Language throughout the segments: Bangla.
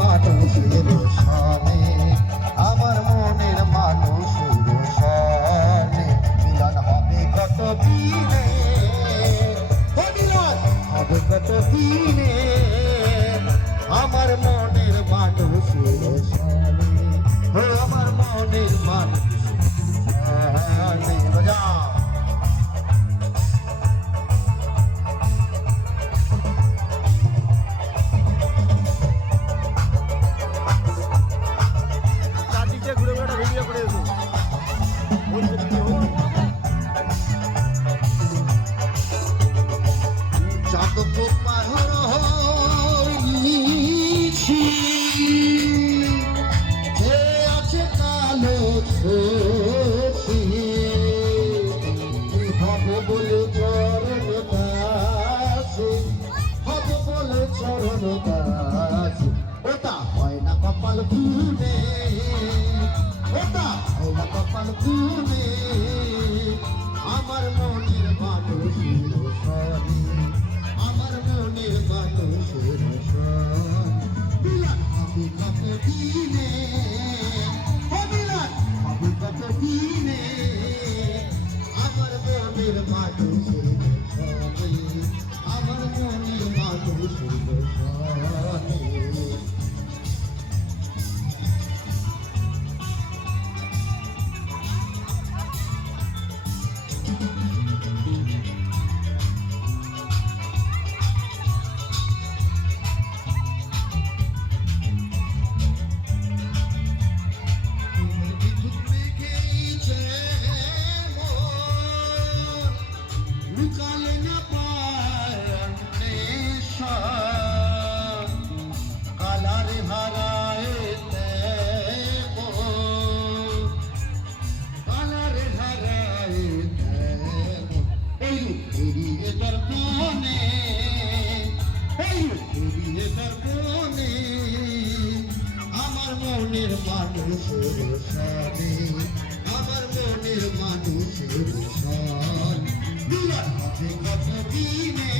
মানুষের সনে, আমার মনের মানুষের সনে মিলন হবে কত দিনে, মিলন হবে কত দিনে, আমার মনের মানুষের সনে, আমার মনের মানুষের সনে। বাজা ওটা হয় না কপাল খুলে, ওটা হয় না কপাল খুলে, আমার মনের মানুষের সনে, আমার মনের মানুষের সনে মিলন হবে কত দিনে, মিলন হবে কত দিনে, আমার মনের মানুষের সনে, আমার মনের মানুষের সনে। আমার মনের মানুষের সনে, আমার মনের মানুষের সনে মিলন হবে কত দিনে,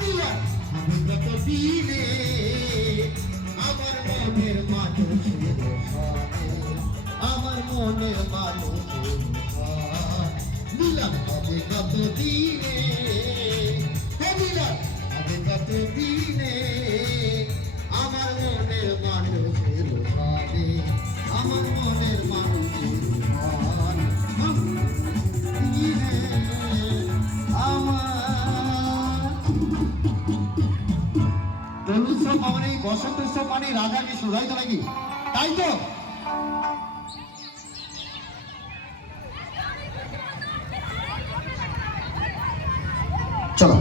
মিলন হবে কত দিনে, আমার মনের মানুষের সনে, আমার মনের মানুষের সনে মিলন হবে কত দিনে, মিলন হবে কত দিনে, আমার মনের মানুষের সনে, আমার মনের মানুষের সনে দোল উৎসব মানে বসন্ত উৎসব মানে রাধা কৃষ্ণ, তাই তো নাকি? তাই তো চলো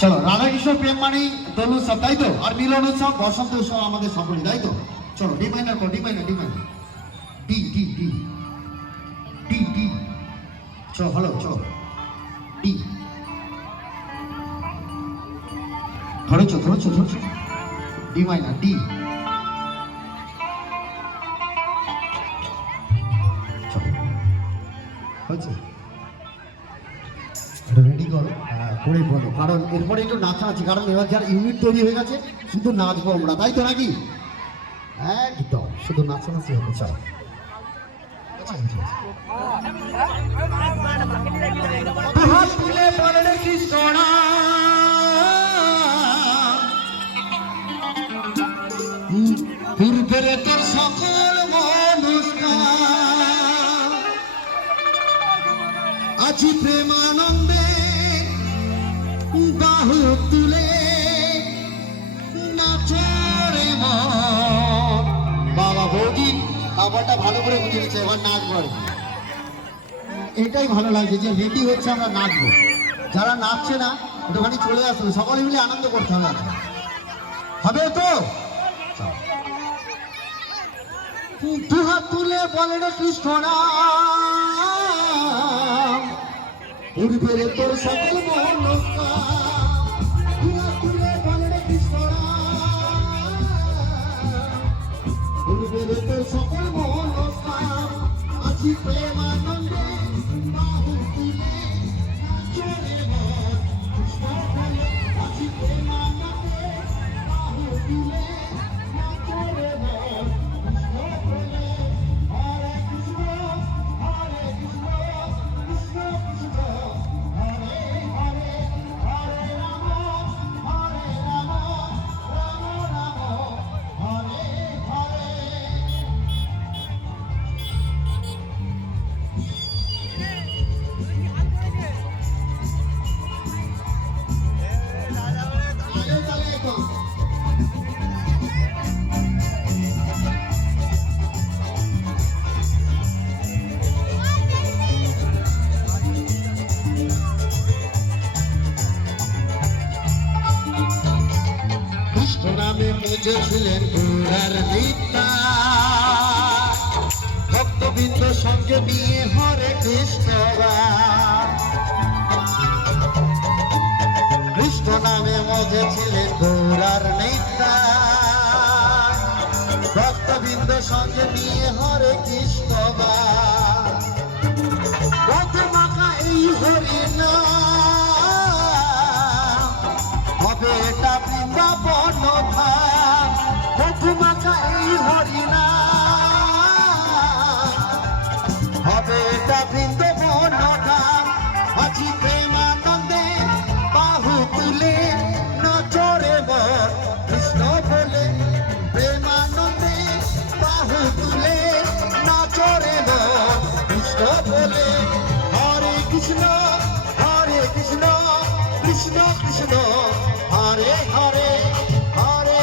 চলো, রাধা কৃষ্ণ প্রেম মানে দোল উৎসব, তাই তো? আর মিলন উৎসব বসন্ত উৎসব আমাদের সকলে, তাই তো? চলো ডি মাইনার কর, D minor, D minor, D D D D D, চলো হলো, চলো ডি, ধরেছো ধরেছো ধরেছো, ডি মাইনার, ডি, হচ্ছে রেডি করো, করে বলো, কারণ এরপরে একটু নাচানাচি, কারণ এবার যার ইউনিট তৈরি হয়ে গেছে শুধু নাচবো আমরা, তাই তো নাকি? একদম শুধু নাচানাচি হবে, চলো পূর্বের তোর সকল মনস্কার আজি প্রেমানন্দে বাহু তুলে নাচরে বাবা বৌদি খাবারটা ভালো করে বুঝে গেছে, এবার নাচবো। এটাই ভালো লাগছে যে রেডি হচ্ছে, আমরা নাচবো। যারা নাচছে না একটুখানি চলে আসবে, সকলে মিলে আনন্দ করতে হবে, হবে তো? দুহাত তুলে বলে রে কৃষ্ণ নাম, পূর্বের তোর সকল মনস্কার, দুহাত তুলে বলে রে কৃষ্ণ নাম, পূর্বের তোর সকল মনস্কার আজি প্রেমানন্দে বাহু তুলে নাচরে বল, কৃষ্ণ বলে আজি প্রেমানন্দে বাহু তুলে নামে মুজেছিলেন ঘোড়ার বিদ্যা, ভক্তবৃন্দ সঙ্গে নিয়ে হরে কৃষ্ণ গান। কৃষ্ণ নামে মজেছিলেন ঘোড়ার নেতা, ভক্তবৃন্দ সঙ্গে নিয়ে হরে কৃষ্ণ গান। পথে মাখা এই হরিনাম, হবে এটা বৃন্দাবন ধাম। পথে মাখা এই হরিনাম, হবে এটা বৃন্দাবন ধাম। আজি প্রেমানন্দে বাহু তুলে নচরে মন কৃষ্ণ বলে, প্রেমানন্দে বাহু তুলে নচরে মন কৃষ্ণ বলে। হরে কৃষ্ণ কৃষ্ণ কৃষ্ণ হরে হরে, হরে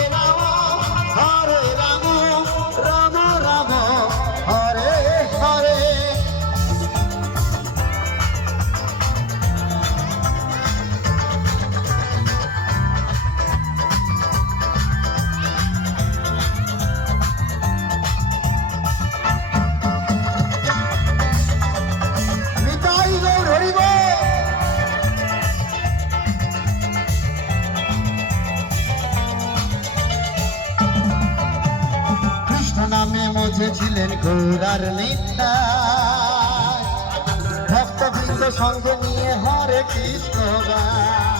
রাম রাম রাম হরে হরে। নিতাই গৌর হরি বল। নামে মজেছিলেন ঘোড়ার নেতা, ভক্তবৃন্দ সঙ্গে নিয়ে হরে কৃষ্ণ গান।